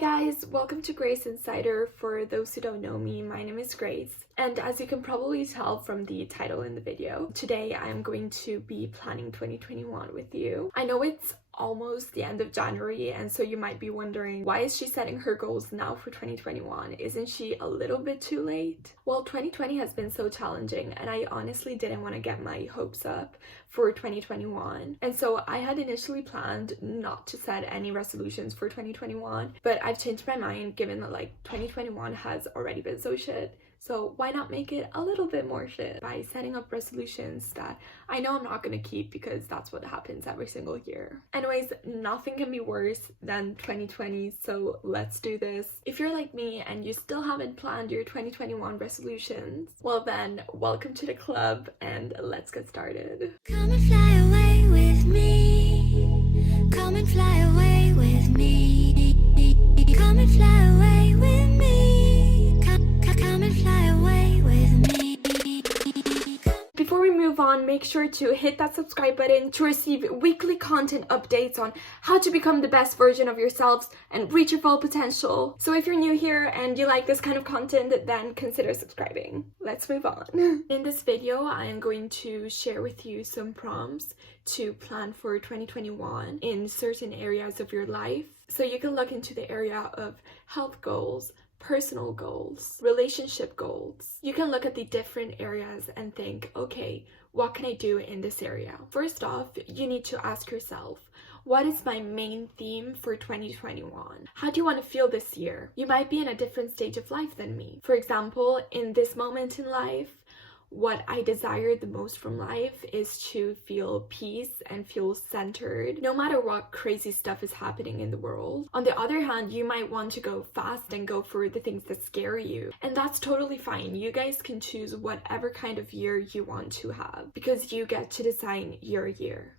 guys, welcome to Grace Insider. For those who don't know me, my name is Grace, and as you can probably tell from the title in the video, today I'm going to be planning 2021 with you. I know it's almost the end of January, and so you might be wondering, why is she setting her goals now for 2021? Isn't she a little bit too late? Well, 2020 has been so challenging, and I honestly didn't want to get my hopes up for 2021, and so I had initially planned not to set any resolutions for 2021, but I've changed my mind given that 2021 has already been so shit. So why not make it a little bit more shit by setting up resolutions that I know I'm not gonna keep, because that's what happens every single year. Anyways, nothing can be worse than 2020, so let's do this. If you're like me and you still haven't planned your 2021 resolutions, well then, welcome to the club and let's get started. Come and fly away with me. Come and fly away with me. Come and fly away with me. Come and fly away with me. Before we move on, make sure to hit that subscribe button to receive weekly content updates on how to become the best version of yourselves and reach your full potential. So if you're new here and you like this kind of content, then consider subscribing. Let's move on. In this video, I am going to share with you some prompts to plan for 2021 in certain areas of your life. So you can look into the area of health goals, personal goals, relationship goals. You can look at the different areas and think, okay, what can I do in this area? First off, you need to ask yourself, what is my main theme for 2021? How do you want to feel this year? You might be in a different stage of life than me. For example, in this moment in life, what I desire the most from life is to feel peace and feel centered, no matter what crazy stuff is happening in the world. On the other hand, you might want to go fast and go for the things that scare you. And that's totally fine. You guys can choose whatever kind of year you want to have, because you get to design your year.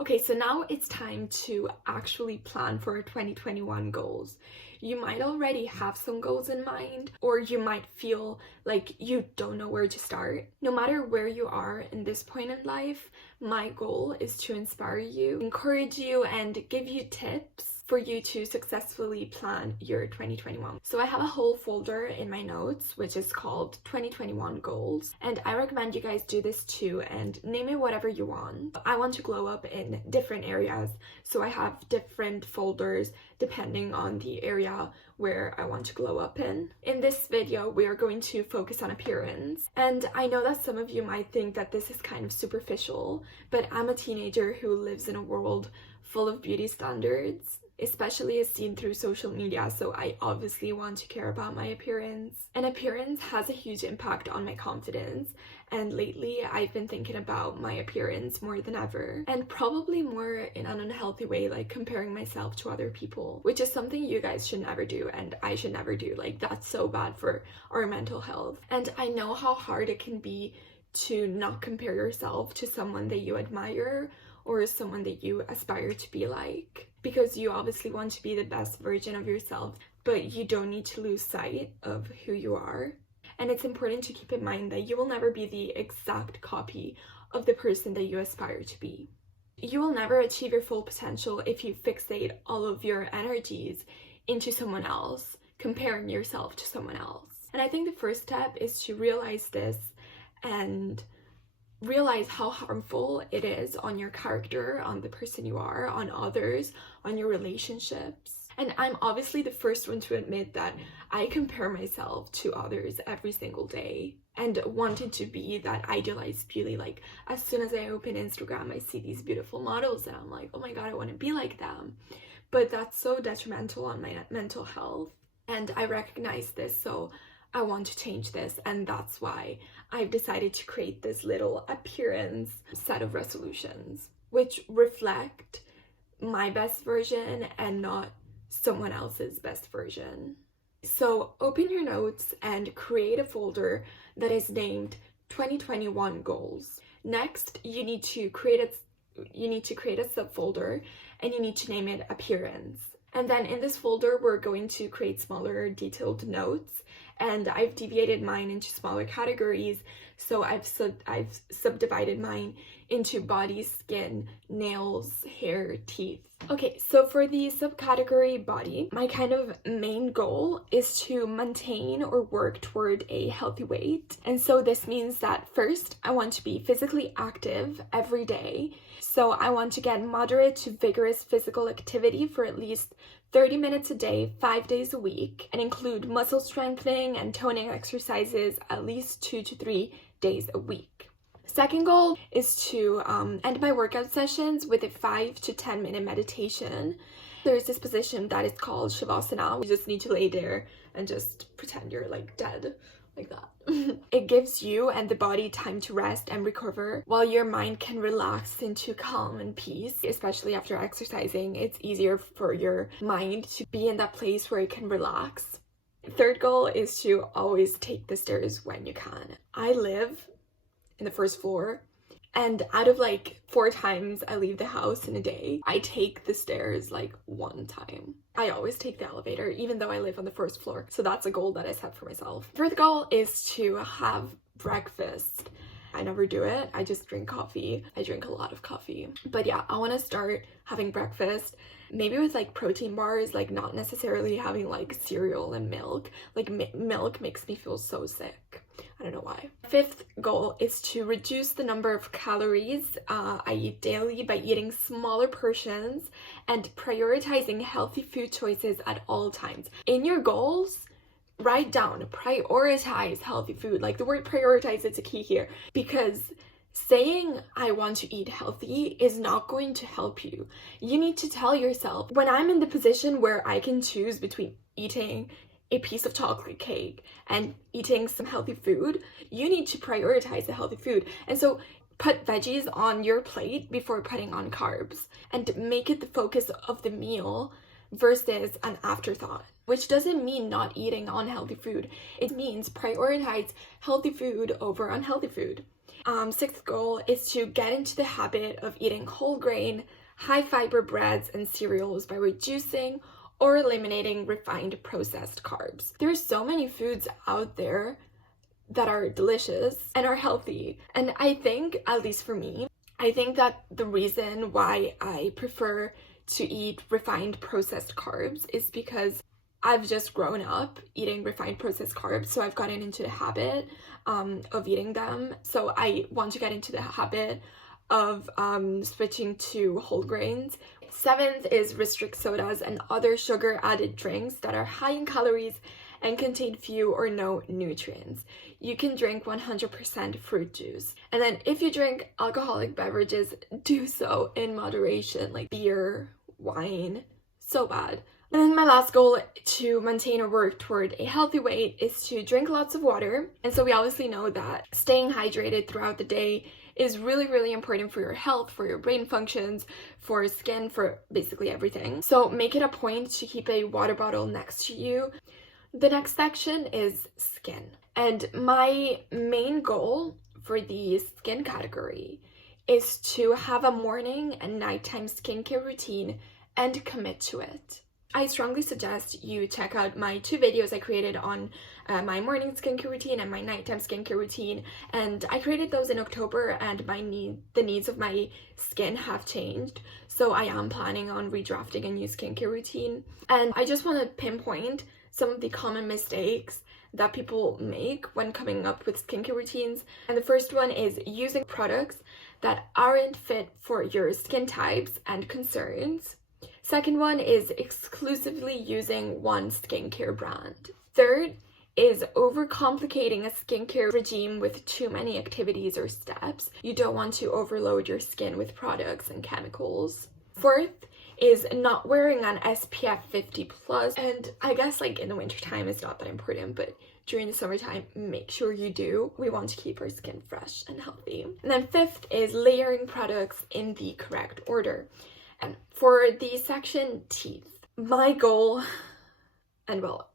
Okay, so now it's time to actually plan for 2021 goals. You might already have some goals in mind, or you might feel like you don't know where to start. No matter where you are in this point in life, my goal is to inspire you, encourage you, and give you tips for you to successfully plan your 2021. So I have a whole folder in my notes which is called 2021 goals, and I recommend you guys do this too and name it whatever you want. I want to glow up in different areas, so I have different folders depending on the area where I want to glow up in. In this video, we are going to focus on appearance, and I know that some of you might think that this is kind of superficial, but I'm a teenager who lives in a world full of beauty standards, especially as seen through social media, so I obviously want to care about my appearance. And appearance has a huge impact on my confidence, and lately I've been thinking about my appearance more than ever, and probably more in an unhealthy way, like comparing myself to other people, which is something you guys should never do and I should never do. That's so bad for our mental health. And I know how hard it can be to not compare yourself to someone that you admire or someone that you aspire to be like, because you obviously want to be the best version of yourself, but you don't need to lose sight of who you are. And it's important to keep in mind that you will never be the exact copy of the person that you aspire to be. You will never achieve your full potential if you fixate all of your energies into someone else, comparing yourself to someone else. And I think the first step is to realize this and realize how harmful it is on your character, on the person you are, on others, on your relationships. And I'm obviously the first one to admit that I compare myself to others every single day and wanted to be that idealized beauty. As soon as I open Instagram, I see these beautiful models and I'm like, oh my god, I want to be like them. But that's so detrimental on my mental health, and I recognize this, so I want to change this, and that's why I've decided to create this little appearance set of resolutions, which reflect my best version and not someone else's best version. So open your notes and create a folder that is named 2021 goals. Next, you need to create a subfolder, and you need to name it appearance. And then in this folder, we're going to create smaller detailed notes, and I've deviated mine into smaller categories. So I've subdivided mine into body, skin, nails, hair, teeth. Okay, so for the subcategory body, my kind of main goal is to maintain or work toward a healthy weight. And so this means that first, I want to be physically active every day. So I want to get moderate to vigorous physical activity for at least 30 minutes a day, 5 days a week, and include muscle strengthening and toning exercises at least 2 to 3 days a week. Second goal is to end my workout sessions with a 5 to 10 minute meditation. There's this position that is called Shavasana. You just need to lay there and just pretend you're like dead, like that. It gives you and the body time to rest and recover while your mind can relax into calm and peace. Especially after exercising, it's easier for your mind to be in that place where it can relax. Third goal is to always take the stairs when you can. I live in the first floor, and out of like 4 times I leave the house in a day, I take the stairs like 1 time. I always take the elevator even though I live on the first floor, so that's a goal that I set for myself. Fourth goal is to have breakfast. I never do it, I just drink coffee. I drink a lot of coffee, but yeah, I want to start having breakfast, maybe with like protein bars, like not necessarily having like cereal and milk. Like milk makes me feel so sick. I don't know why. Fifth goal is to reduce the number of calories I eat daily by eating smaller portions and prioritizing healthy food choices at all times. In your goals, write down, prioritize healthy food. Like the word prioritize is a key here, because saying I want to eat healthy is not going to help you. You need to tell yourself, when I'm in the position where I can choose between eating a piece of chocolate cake and eating some healthy food, you need to prioritize the healthy food. And so put veggies on your plate before putting on carbs and make it the focus of the meal versus an afterthought, which doesn't mean not eating unhealthy food. It means prioritize healthy food over unhealthy food. Sixth goal is to get into the habit of eating whole grain, high fiber breads and cereals by reducing or eliminating refined processed carbs. There's so many foods out there that are delicious and are healthy. And I think, at least for me, I think that the reason why I prefer to eat refined processed carbs is because I've just grown up eating refined processed carbs, so I've gotten into the habit of eating them. So I want to get into the habit of switching to whole grains. Seventh is restrict sodas and other sugar added drinks that are high in calories and contain few or no nutrients. You can drink 100% fruit juice. And then if you drink alcoholic beverages, do so in moderation, like beer, wine, so bad. And then my last goal to maintain or work toward a healthy weight is to drink lots of water. And so we obviously know that staying hydrated throughout the day is really, really important for your health, for your brain functions, for skin, for basically everything. So make it a point to keep a water bottle next to you. The next section is skin. And my main goal for the skin category is to have a morning and nighttime skincare routine and commit to it. I strongly suggest you check out my 2 videos I created on my morning skincare routine and my nighttime skincare routine, and I created those in October, and the needs of my skin have changed, so I am planning on redrafting a new skincare routine. And I just want to pinpoint some of the common mistakes that people make when coming up with skincare routines. And the first one is using products that aren't fit for your skin types and concerns. Second one is exclusively using one skincare brand. Third is overcomplicating a skincare regime with too many activities or steps. You don't want to overload your skin with products and chemicals. Fourth is not wearing an SPF 50+. And I guess like in the wintertime it's not that important, but during the summertime, make sure you do. We want to keep our skin fresh and healthy. And then fifth is layering products in the correct order. And for the section teeth, my goal, and well,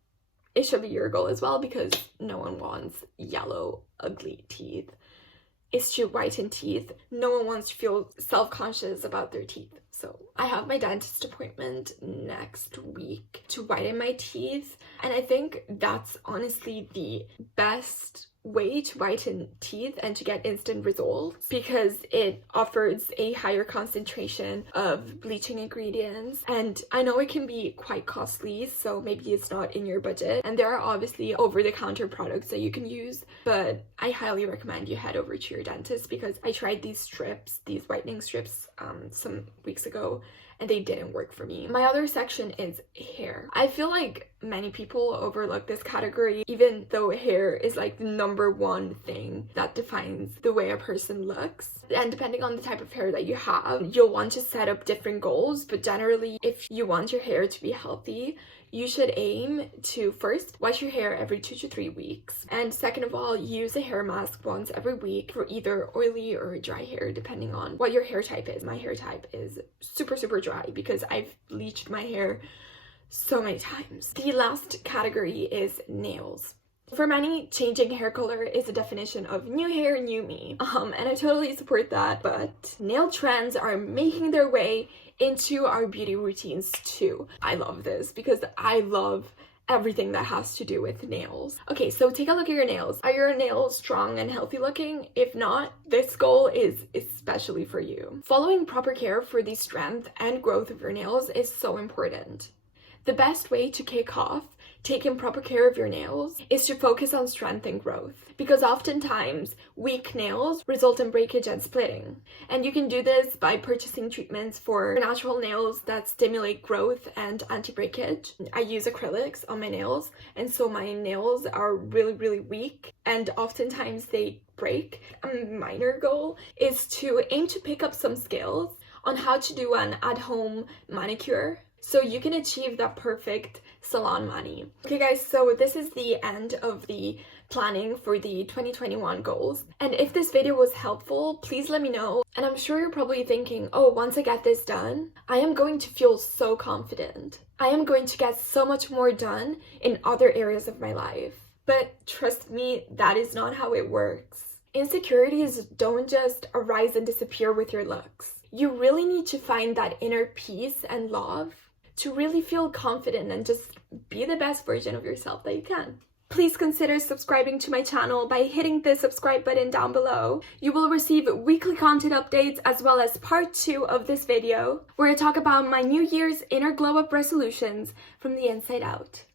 it should be your goal as well because no one wants yellow, ugly teeth, is to whiten teeth. No one wants to feel self-conscious about their teeth. So I have my dentist appointment next week to whiten my teeth, and I think that's honestly the best way to whiten teeth and to get instant results, because it offers a higher concentration of bleaching ingredients, and I know it can be quite costly, so maybe it's not in your budget, and there are obviously over-the-counter products that you can use, but I highly recommend you head over to your dentist, because I tried these whitening strips some weeks ago, and they didn't work for me. My other section is hair. I feel like many people overlook this category, even though hair is like the number one thing that defines the way a person looks. And depending on the type of hair that you have, you'll want to set up different goals, but generally, if you want your hair to be healthy, you should aim to first wash your hair every 2 to 3 weeks, and second of all, use a hair mask once every week for either oily or dry hair, depending on what your hair type is. My hair type is super dry because I've bleached my hair so many times. The last category is nails. For many, changing hair color is a definition of new hair, new me. And I totally support that, but nail trends are making their way into our beauty routines too. I love this because I love everything that has to do with nails. Okay, so take a look at your nails. Are your nails strong and healthy looking? If not, this goal is especially for you. Following proper care for the strength and growth of your nails is so important. The best way to kick off taking proper care of your nails is to focus on strength and growth, because oftentimes weak nails result in breakage and splitting. And you can do this by purchasing treatments for natural nails that stimulate growth and anti-breakage. I use acrylics on my nails, and so my nails are really weak, and oftentimes they break. A minor goal is to aim to pick up some skills on how to do an at-home manicure, so you can achieve that perfect salon mani. Okay guys, so this is the end of the planning for the 2021 goals. And if this video was helpful, please let me know. And I'm sure you're probably thinking, oh, once I get this done, I am going to feel so confident. I am going to get so much more done in other areas of my life. But trust me, that is not how it works. Insecurities don't just arise and disappear with your looks. You really need to find that inner peace and love to really feel confident and just be the best version of yourself that you can. Please consider subscribing to my channel by hitting the subscribe button down below. You will receive weekly content updates as well as part 2 of this video, where I talk about my New Year's inner glow up resolutions from the inside out.